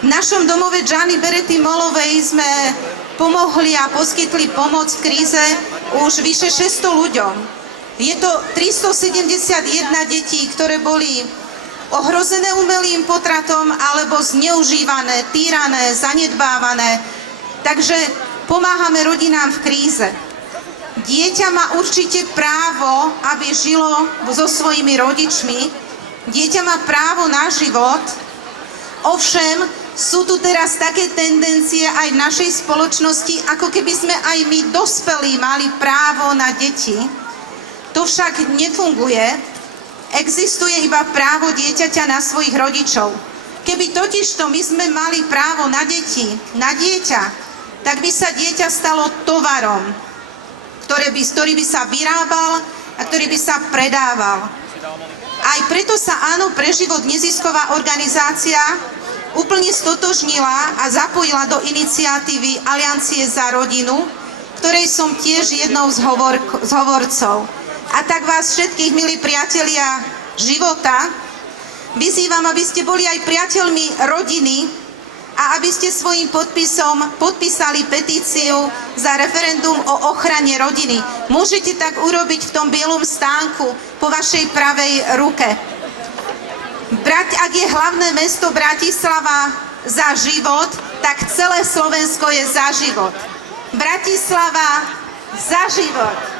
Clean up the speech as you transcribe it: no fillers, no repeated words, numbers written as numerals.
V našom domove Gianni Beretti Molovej sme pomohli a poskytli pomoc v kríze už vyše 600 ľuďom. Je to 371 detí, ktoré boli ohrozené umelým potratom alebo zneužívané, týrané, zanedbávané. Takže pomáhame rodinám v kríze. Dieťa má určite právo, aby žilo so svojimi rodičmi. Dieťa má právo na život. Ovšem, sú tu teraz také tendencie aj v našej spoločnosti, ako keby sme aj my dospelí mali právo na deti. To však nefunguje. Existuje iba právo dieťaťa na svojich rodičov. Keby totižto my sme mali právo na deti, na dieťa, tak by sa dieťa stalo tovarom, ktorý by sa vyrábal a ktorý by sa predával. Aj preto sa Áno pre život nezisková organizácia úplne stotožnila a zapojila do iniciatívy Aliancie za rodinu, ktorej som tiež jednou z hovorcov. A tak vás všetkých, milí priatelia života, vyzývam, aby ste boli aj priateľmi rodiny a aby ste svojím podpisom podpísali petíciu za referendum o ochrane rodiny. Môžete tak urobiť v tom bielom stánku po vašej pravej ruke. Ak je hlavné mesto Bratislava za život, tak celé Slovensko je za život. Bratislava za život.